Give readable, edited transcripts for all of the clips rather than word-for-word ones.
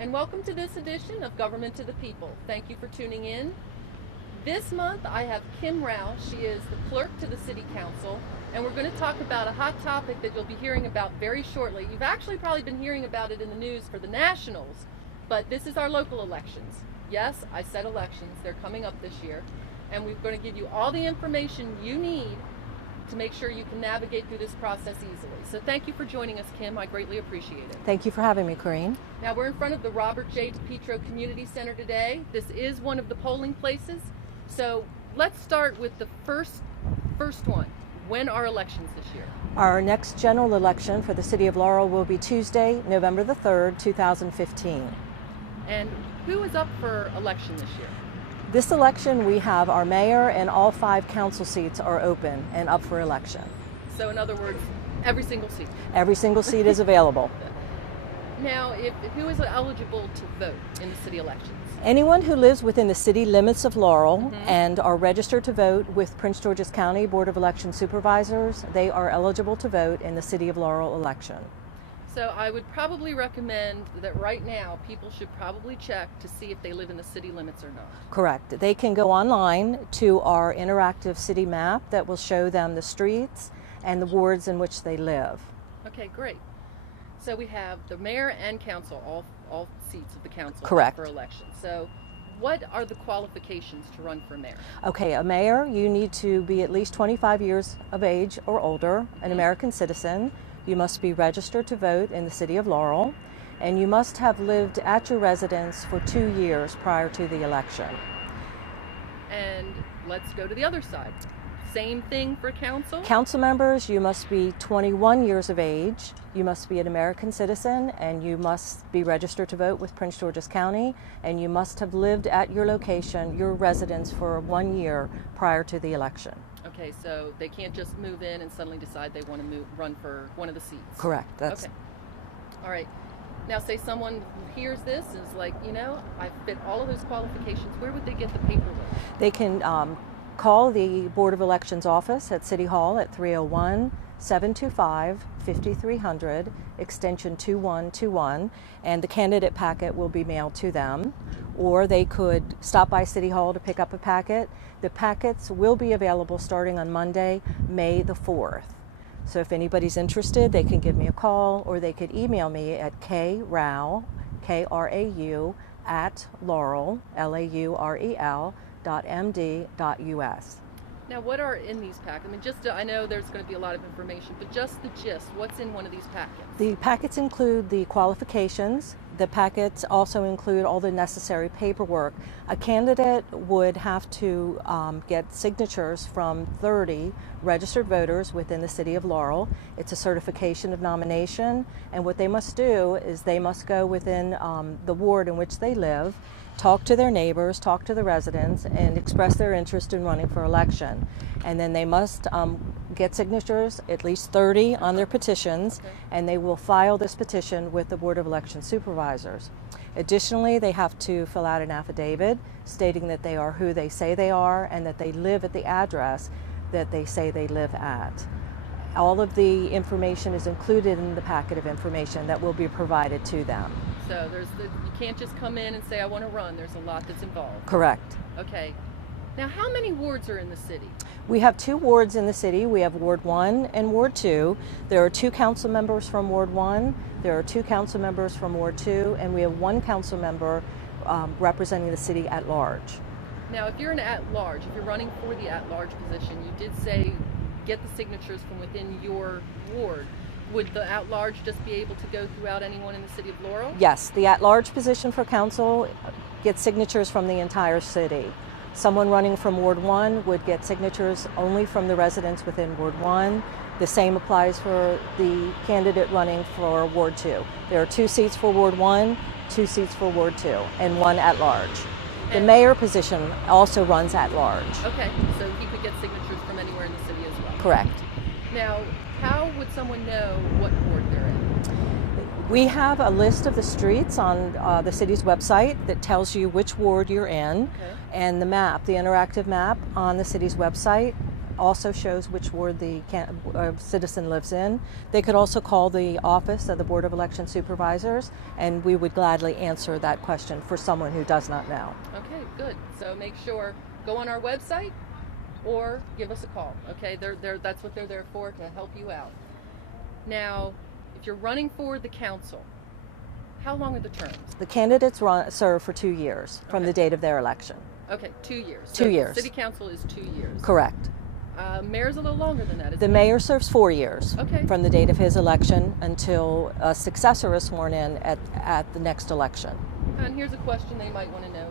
and welcome to this edition of Government to the People. Thank you for tuning in. This month I have Kim Rao. She is the clerk to the City Council, and we're going to talk about a hot topic that you'll be hearing about very shortly. You've actually probably been hearing about it in the news for the nationals, but this is our local elections. Yes, I said elections. They're coming up this year, and we're going to give you all the information you need to make sure you can navigate through this process easily. So thank you for joining us, Kim. I greatly appreciate it. Thank you for having me, Corinne. Now we're in front of the Robert J. DePietro Community Center today. This is one of the polling places. So let's start with the first one. When are elections this year? Our next general election for the City of Laurel will be Tuesday, November the 3rd, 2015. And who is up for election this year? This election, we have our mayor and all 5 council seats are open and up for election. So in other words, every single seat? Every single seat is available. Now, who is eligible to vote in the city elections? Anyone who lives within the city limits of Laurel and are registered to vote with Prince George's County Board of Election Supervisors, they are eligible to vote in the City of Laurel election. So I would probably recommend that right now people should probably check to see if they live in the city limits or not. Correct. They can go online to our interactive city map that will show them the streets and the wards in which they live. Okay, great. So we have the mayor and council, all seats of the council. Correct. For election. So what are the qualifications to run for mayor? Okay, a mayor, you need to be at least 25 years of age or older, an American citizen. You must be registered to vote in the City of Laurel, and you must have lived at your residence for 2 years prior to the election. And let's go to the other side. Same thing for council? Council members, you must be 21 years of age, you must be an American citizen, and you must be registered to vote with Prince George's County, and you must have lived at your location, your residence, for 1 year prior to the election. Okay, so they can't just move in and suddenly decide they want to run for one of the seats. Correct. That's okay. All right. Now, say someone who hears this and is like, I fit all of those qualifications. Where would they get the paperwork? They can call the Board of Elections office at City Hall at 301-725-5300, extension 2121, and the candidate packet will be mailed to them. Or they could stop by City Hall to pick up a packet. The packets will be available starting on Monday, May the 4th. So if anybody's interested, they can give me a call, or they could email me at krau, K-R-A-U, at Laurel, L-A-U-R-E-L, .md.us. Now, what are in these packets? I know there's going to be a lot of information, but just the gist, what's in one of these packets? The packets include the qualifications. The packets also include all the necessary paperwork. A candidate would have to get signatures from 30 registered voters within the City of Laurel. It's a certification of nomination, and what they must do is they must go within the ward in which they live, talk to their neighbors, talk to the residents, and express their interest in running for election. And then they must get signatures, at least 30, on their petitions, and they will file this petition with the Board of Election Supervisors. Additionally, they have to fill out an affidavit stating that they are who they say they are and that they live at the address that they say they live at. All of the information is included in the packet of information that will be provided to them. So you can't just come in and say, I want to run. There's a lot that's involved. Correct. Okay. Now, how many wards are in the city? We have 2 wards in the city. We have Ward 1 and Ward 2. There are 2 council members from Ward 1. There are 2 council members from Ward 2. And we have 1 council member representing the city at large. Now, if you're an at-large, if you're running for the at-large position, you did say get the signatures from within your ward. Would the at-large just be able to go throughout anyone in the City of Laurel? Yes, the at-large position for council gets signatures from the entire city. Someone running from Ward 1 would get signatures only from the residents within Ward 1. The same applies for the candidate running for Ward 2. There are 2 seats for Ward 1, 2 seats for Ward 2, and 1 at-large. The mayor position also runs at-large. Okay, so he could get signatures from anywhere in the city as well? Correct. Now, how would someone know what ward they're in? We have a list of the streets on the city's website that tells you which ward you're in, and the map, the interactive map on the city's website also shows which ward the citizen lives in. They could also call the office of the Board of Election Supervisors, and we would gladly answer that question for someone who does not know. Okay, good. So make sure, go on our website or give us a call. Okay, that's what they're there for, to help you out. Now, if you're running for the council, how long are the terms? The candidates serve for 2 years from the date of their election. Okay, 2 years. 2 years. City council is 2 years. Correct. Mayor's a little longer than that, isn't The it? mayor serves 4 years Okay. from the date of his election until a successor is sworn in at the next election. And here's a question they might want to know.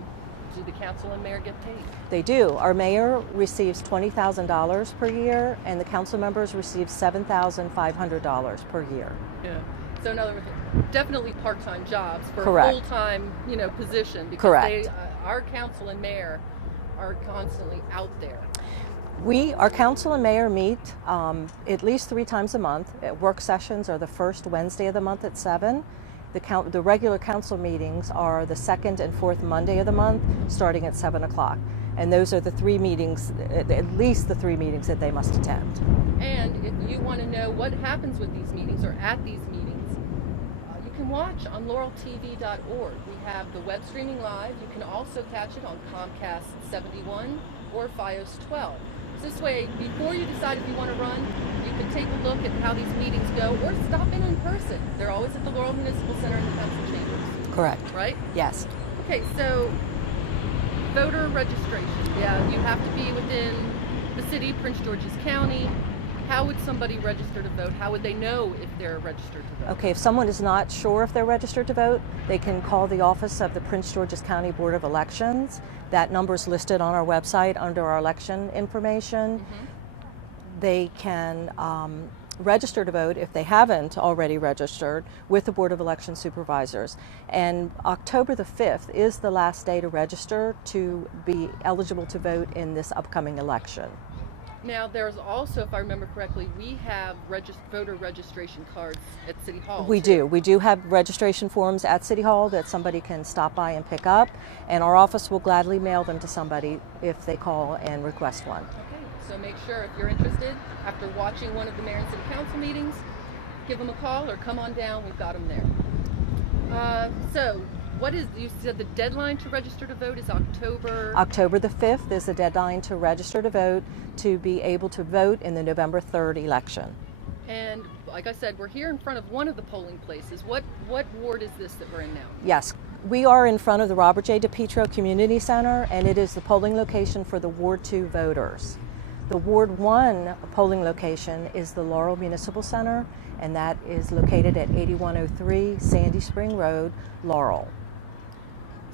Do the council and mayor get paid? They do. Our mayor receives $20,000 per year, and the council members receive $7,500 per year. Yeah. So in other words, definitely part-time jobs for Correct. a full-time, position, because Correct. Our council and mayor are constantly out there. Our council and mayor meet at least 3 times a month. Work sessions are the first Wednesday of the month at 7. The regular council meetings are the second and fourth Monday of the month, starting at 7 o'clock. And those are the 3 meetings, at least the 3 meetings that they must attend. And if you want to know what happens with these meetings or at these meetings, you can watch on laureltv.org. We have the web streaming live. You can also catch it on Comcast 71 or Fios 12. So this way, before you decide if you want to run, you can take a look at how these meetings go or stop in person. They're always at the Laurel Municipal Center in the council chambers. Correct. Right? Yes. Okay, so voter registration. Yeah, you have to be within the city, Prince George's County. How would somebody register to vote? How would they know if they're registered to vote? Okay, if someone is not sure if they're registered to vote, they can call the office of the Prince George's County Board of Elections. That number is listed on our website under our election information. Mm-hmm. They can register to vote if they haven't already registered with the Board of Election Supervisors. And October the 5th is the last day to register to be eligible to vote in this upcoming election. Now, there's also, if I remember correctly, we have voter registration cards at City Hall. We too. do. We do have registration forms at City Hall that somebody can stop by and pick up, and our office will gladly mail them to somebody if they call and request one. Okay, so make sure if you're interested, after watching one of the mayor and city council meetings, give them a call or come on down. We've got them there. So, you said the deadline to register to vote is October? October the 5th is the deadline to register to vote to be able to vote in the November 3rd election. And like I said, we're here in front of one of the polling places. What ward is this that we're in now? Yes, we are in front of the Robert J. DePietro Community Center, and it is the polling location for the Ward 2 voters. The Ward 1 polling location is the Laurel Municipal Center, and that is located at 8103 Sandy Spring Road, Laurel.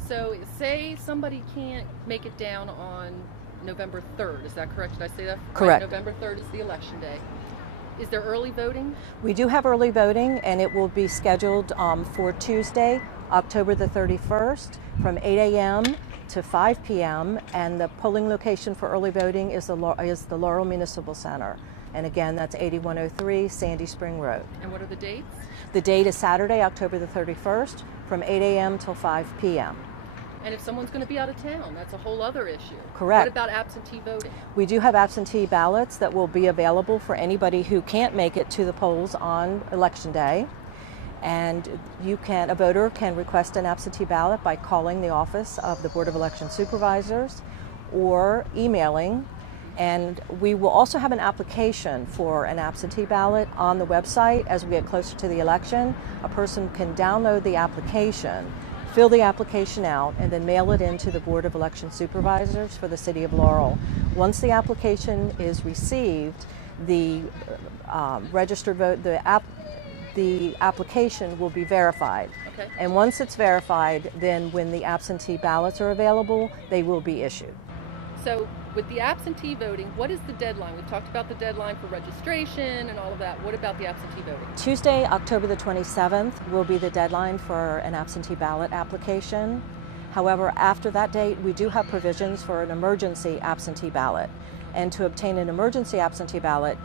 So say somebody can't make it down on November 3rd, is that correct? Did I say that? Correct. Right, November 3rd is the election day. Is there early voting? We do have early voting, and it will be scheduled for Tuesday, October the 31st, from 8 a.m. to 5 p.m., and the polling location for early voting is the Laurel Municipal Center. And again, that's 8103 Sandy Spring Road. And what are the dates? The date is Saturday, October the 31st, from 8 a.m. till 5 p.m. And if someone's going to be out of town, that's a whole other issue. Correct. What about absentee voting? We do have absentee ballots that will be available for anybody who can't make it to the polls on Election Day. And a voter can request an absentee ballot by calling the office of the Board of Election Supervisors or emailing. And we will also have an application for an absentee ballot on the website as we get closer to the election. A person can download the application, fill the application out, and then mail it in to the Board of Election Supervisors for the City of Laurel. Once the application is received, the registered vote, the application will be verified. Okay. And once it's verified, then when the absentee ballots are available, they will be issued. So with the absentee voting, what is the deadline? We've talked about the deadline for registration and all of that. What about the absentee voting? Tuesday, October the 27th will be the deadline for an absentee ballot application. However, after that date, we do have provisions for an emergency absentee ballot. And to obtain an emergency absentee ballot,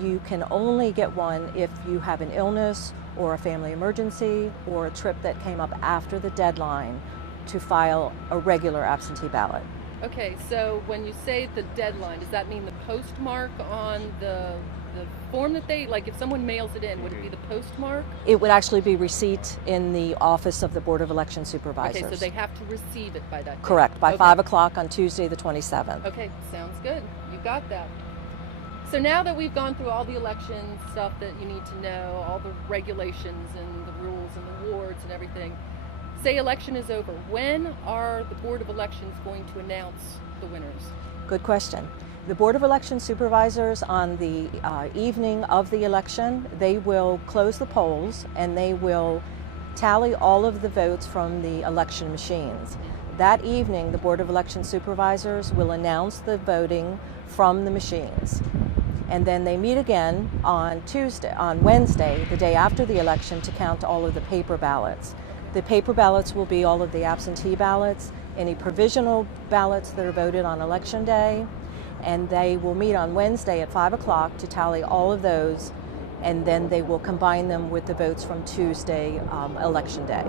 you can only get one if you have an illness or a family emergency or a trip that came up after the deadline to file a regular absentee ballot. Okay, so when you say the deadline, does that mean the postmark on the form that they, like if someone mails it in, would it be the postmark? It would actually be receipt in the office of the Board of Election Supervisors. Okay, so they have to receive it by that day. Correct, by Okay. 5 o'clock on Tuesday the 27th. Okay, sounds good. You got that. So now that we've gone through all the election stuff that you need to know, all the regulations and the rules and the wards and everything, say election is over, when are the Board of Elections going to announce the winners? Good question. The Board of Election Supervisors on the evening of the election, they will close the polls and they will tally all of the votes from the election machines. That evening, the Board of Election Supervisors will announce the voting from the machines. And then they meet again on Wednesday, the day after the election, to count all of the paper ballots. The paper ballots will be all of the absentee ballots, any provisional ballots that are voted on election day, and they will meet on Wednesday at 5 o'clock to tally all of those, and then they will combine them with the votes from Tuesday, election day.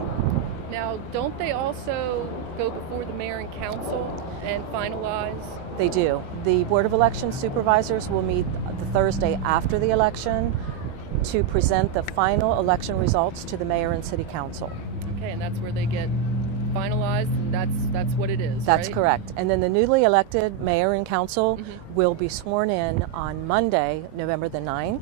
Now, don't they also go before the mayor and council and finalize? They do. The Board of Election Supervisors will meet the Thursday after the election to present the final election results to the mayor and city council. Okay, and that's where they get finalized, and that's what it is, That's right? correct. And then the newly elected mayor and council will be sworn in on Monday, November the 9th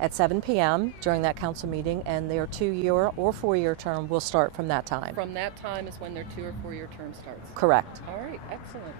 at 7 p.m. during that council meeting, and their 2-year or 4-year term will start from that time. From that time is when their 2 or 4-year term starts. Correct. All right, excellent.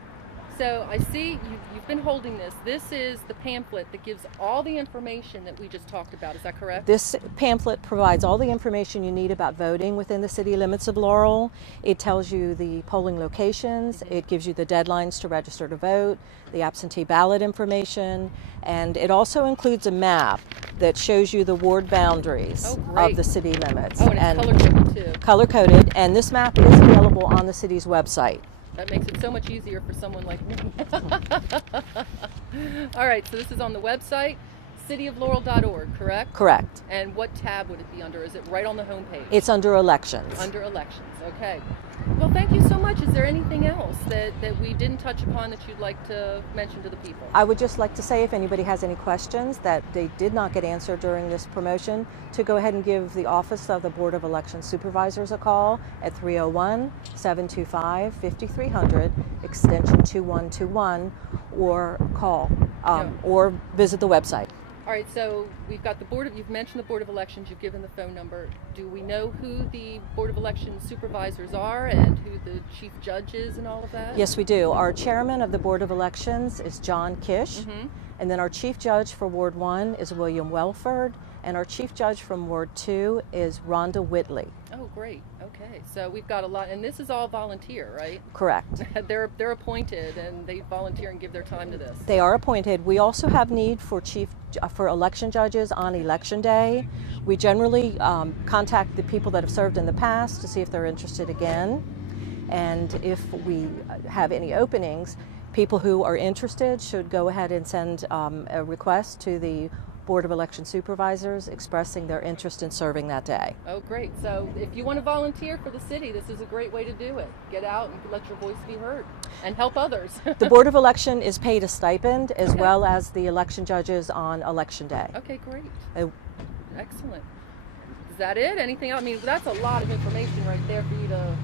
So I see you've been holding this. This is the pamphlet that gives all the information that we just talked about. Is that correct? This pamphlet provides all the information you need about voting within the city limits of Laurel. It tells you the polling locations. It gives you the deadlines to register to vote, the absentee ballot information, and it also includes a map that shows you the ward boundaries of the city limits. Oh, and it's color-coded too. Color-coded, and this map is available on the city's website. That makes it so much easier for someone like me. All right, so this is on the website, cityoflaurel.org, correct? Correct. And what tab would it be under? Is it right on the homepage? It's under elections. Under elections, okay. Well, thank you so much. Is there anything else that we didn't touch upon that you'd like to mention to the people? I would just like to say, if anybody has any questions that they did not get answered during this promotion, to go ahead and give the Office of the Board of Election Supervisors a call at 301-725-5300, extension 2121, or call, or visit the website. All right, so we've got you've mentioned the Board of Elections, you've given the phone number. Do we know who the Board of Elections supervisors are and who the chief judge is and all of that? Yes, we do. Our chairman of the Board of Elections is John Kish, and then our chief judge for Ward 1 is William Welford, and our chief judge from Ward 2 is Rhonda Whitley. Oh, great. Okay, so we've got a lot, and this is all volunteer, right? Correct. They're appointed, and they volunteer and give their time to this. They are appointed. We also have need for election judges on election day. We generally contact the people that have served in the past to see if they're interested again, and if we have any openings, people who are interested should go ahead and send a request to the Board of Election Supervisors expressing their interest in serving that day. Oh, great. So if you want to volunteer for the city, this is a great way to do it. Get out and let your voice be heard and help others. The Board of Election is paid a stipend as well as the election judges on election day. Okay, great. Excellent. Is that it? Anything else? I mean, that's a lot of information right there for you to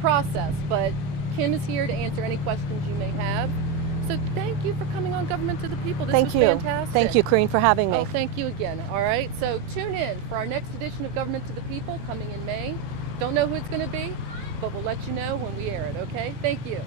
process, but Kim is here to answer any questions you may have. So thank you for coming on Government to the People. This was fantastic. Thank you, Corrine, for having me. Oh, thank you again. All right, so tune in for our next edition of Government to the People coming in May. Don't know who it's going to be, but we'll let you know when we air it, okay? Thank you.